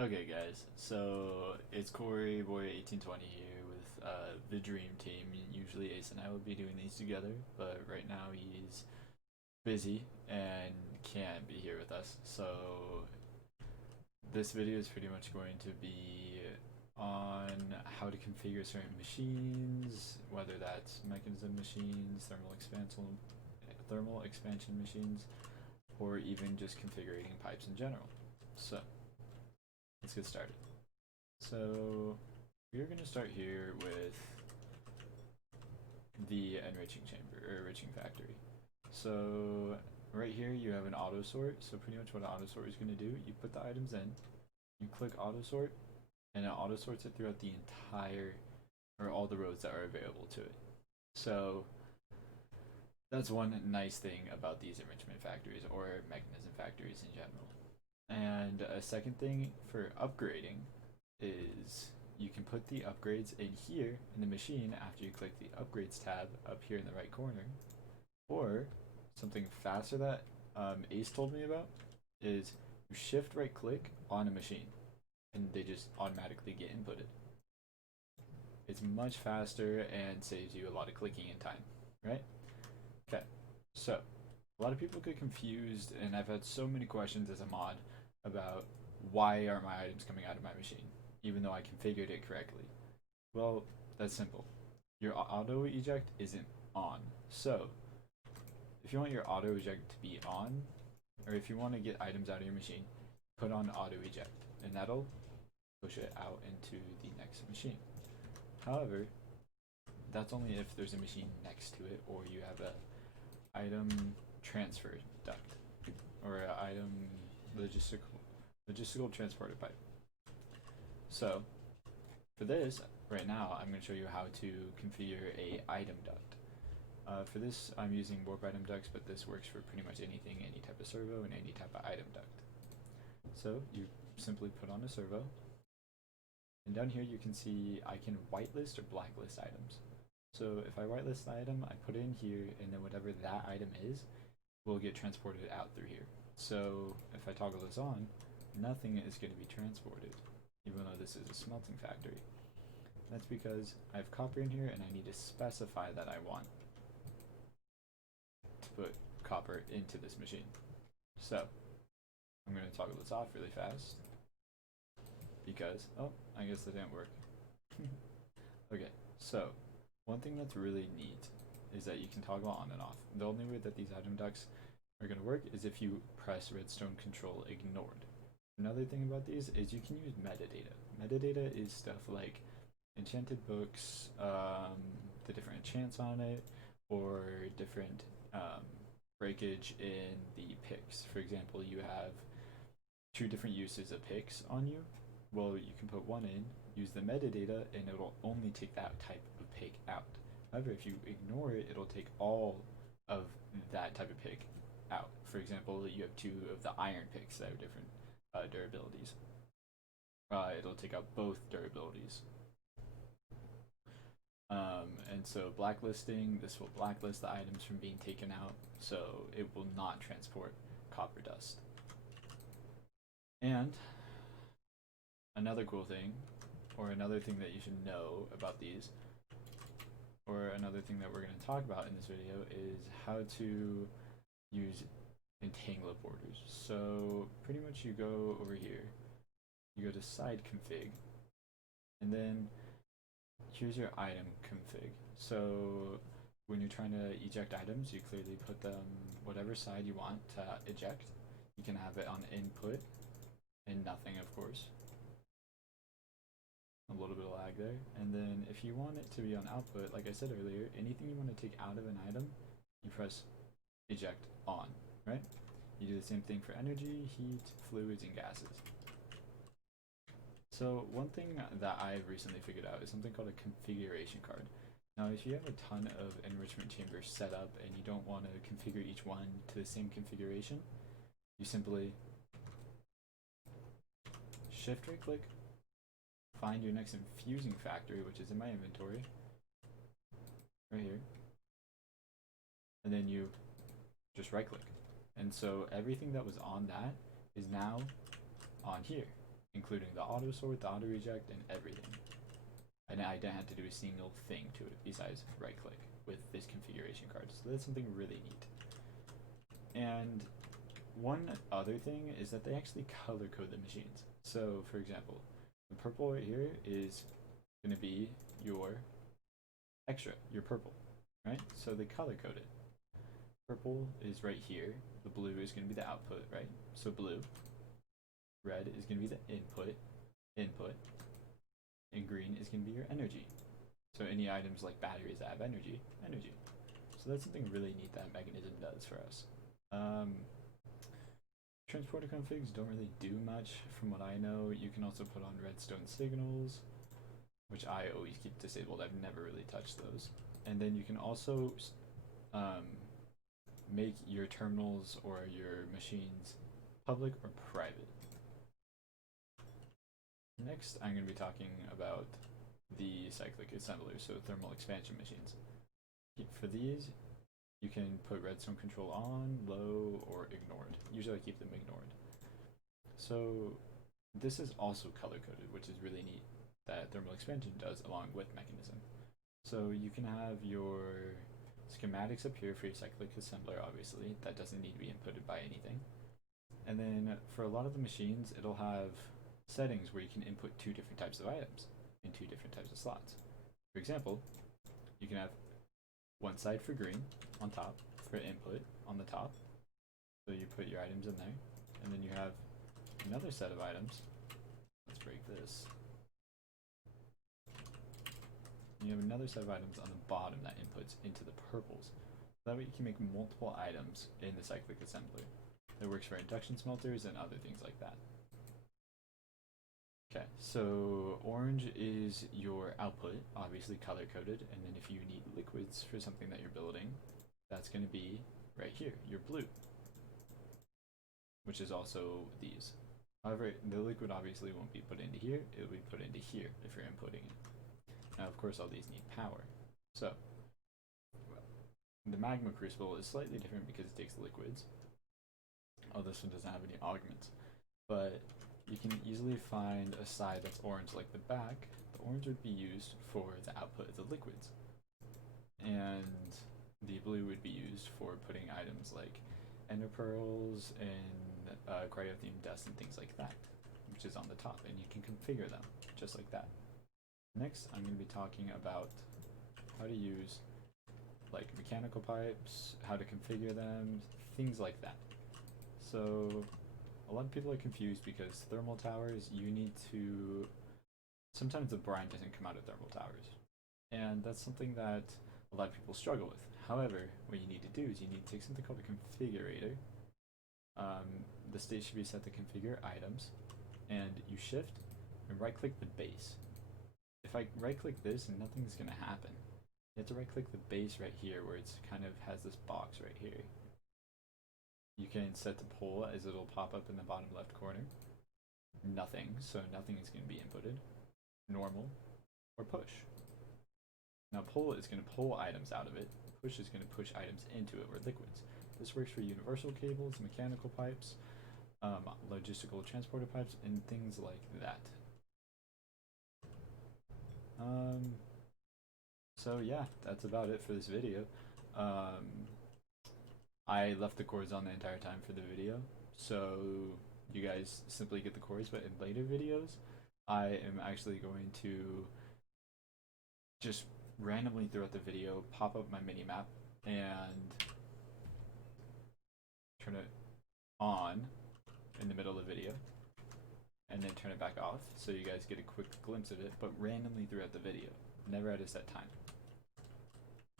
Okay, guys, so it's Corey Boy 1820 here with the Dream Team. Usually Ace and I would be doing these together, but right now he's busy and can't be here with us. So this video is pretty much going to be on how to configure certain machines, whether that's mechanism machines, thermal expansion machines, or even just configuring pipes in general. So let's get started. So we're going to start here with the enriching chamber or enriching factory. So right here you have an auto sort. So pretty much what an auto sort is going to do, you put the items in, you click auto sort, and it auto sorts it throughout the entire or all the rows that are available to it. So that's one nice thing about these enrichment factories or mechanism factories in general. And a second thing for upgrading is you can put the upgrades in here in the machine after you click the upgrades tab up here in the right corner. Or something faster that Ace told me about is you shift right click on a machine and they just automatically get inputted. It's much faster and saves you a lot of clicking and time, right? Okay, so a lot of people get confused, and I've had so many questions as a mod about why are my items coming out of my machine, even though I configured it correctly. Well, that's simple. Your auto eject isn't on. So, if you want your auto eject to be on, or if you want to get items out of your machine, put on auto eject, and that'll push it out into the next machine. However, that's only if there's a machine next to it, or you have a item transfer duct, or an item logistical transporter pipe. So for this, right now, I'm going to show you how to configure a item duct. For this, I'm using warp item ducts, but this works for pretty much anything, any type of servo, and any type of item duct. So you simply put on a servo, and down here you can see I can whitelist or blacklist items. So if I whitelist the item, I put it in here, and then whatever that item is will get transported out through here. So if I toggle this on, nothing is going to be transported, even though this is a smelting factory. That's because I have copper in here, and I need to specify that I want to put copper into this machine. So I'm going to toggle this off really fast because, oh, I guess that didn't work. Okay, so one thing that's really neat is that you can toggle on and off. The only way that these item ducts are going to work is if you press redstone control ignored. Another thing about these is you can use metadata. Metadata is stuff like enchanted books, the different enchants on it, or different breakage in the picks. For example, you have two different uses of picks on you. Well, you can put one in, use the metadata, and it'll only take that type of pick out. However, if you ignore it, it'll take all of that type of pick out. For example, you have two of the iron picks that have different durabilities. It'll take out both durabilities. And so blacklisting, this will blacklist the items from being taken out, so it will not transport copper dust. And another cool thing, or another thing that you should know about these, or another thing that we're going to talk about in this video is how to use entangler borders. So pretty much you go over here, you go to side config, and then here's your item config. So when you're trying to eject items, you clearly put them whatever side you want to eject. You can have it on input and nothing, of course. A little bit of lag there. And then if you want it to be on output, like I said earlier, anything you want to take out of an item, you press eject on, right? You do the same thing for energy, heat, fluids, and gases. So one thing that I've recently figured out is something called a configuration card. Now, if you have a ton of enrichment chambers set up and you don't want to configure each one to the same configuration, you simply shift right click, find your next infusing factory, which is in my inventory, right here, and then you just right click. And so everything that was on that is now on here. including the auto sort, the auto reject, and everything. And I didn't have to do a single thing to it besides right click with this configuration card. So that's something really neat. And one other thing is that they actually color code the machines. So for example, the purple right here is going to be your extra, your purple, right? So they color code it. Purple is right here. The blue is going to be the output, right? So blue. Red is going to be the input, and green is going to be your energy. So any items like batteries that have energy. So that's something really neat that Mechanism does for us. Transporter configs don't really do much from what I know. You can also put on redstone signals, which I always keep disabled. I've never really touched those. And then you can also make your terminals or your machines public or private. Next, I'm going to be talking about the cyclic assemblers, so thermal expansion machines. For these, you can put redstone control on, low, or ignored. Usually I keep them ignored. So this is also color-coded, which is really neat that thermal expansion does along with Mechanism. So you can have your schematics up here for your cyclic assembler, obviously. That doesn't need to be inputted by anything. And then for a lot of the machines, it'll have settings where you can input 2 different types of items in 2 different types of slots. For example, you can have one side for green on top for input on the top. So you put your items in there, and then you have another set of items. Let's break this. You have another set of items on the bottom that inputs into the purples. That way you can make multiple items in the cyclic assembler. That works for induction smelters and other things like that. Okay, so orange is your output, obviously color coded, and then if you need liquids for something that you're building, that's going to be right here, your blue, which is also these. However, the liquid obviously won't be put into here, it will be put into here if you're inputting it. Now, of course, all these need power. So, the magma crucible is slightly different because it takes liquids. Oh, this one doesn't have any augments, but you can easily find a side that's orange like the back. The orange would be used for the output of the liquids. And the blue would be used for putting items like ender pearls and cryothium dust and things like that, which is on the top. And you can configure them just like that. Next, I'm going to be talking about how to use like mechanical pipes, how to configure them, things like that. So a lot of people are confused because thermal towers, you need to, sometimes the brine doesn't come out of thermal towers. And that's something that a lot of people struggle with. However, what you need to do is you need to take something called a configurator. The state should be set to configure items, and you shift and right click the base. If I right click this, nothing's gonna happen. You have to right click the base right here where it's kind of has this box right here. You can set the pull as it'll pop up in the bottom left corner. Nothing, so nothing is going to be inputted. Normal, or push. Now pull is going to pull items out of it. Push is going to push items into it, or liquids. This works for universal cables, mechanical pipes, logistical transporter pipes, and things like that. So yeah, that's about it for this video. I left the cores on the entire time for the video, so you guys simply get the cores, but in later videos, I am actually going to just randomly throughout the video pop up my mini-map and turn it on in the middle of the video, and then turn it back off, so you guys get a quick glimpse of it, but randomly throughout the video, never at a set time.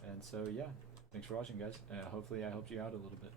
And so yeah. Thanks for watching, guys. Hopefully I helped you out a little bit.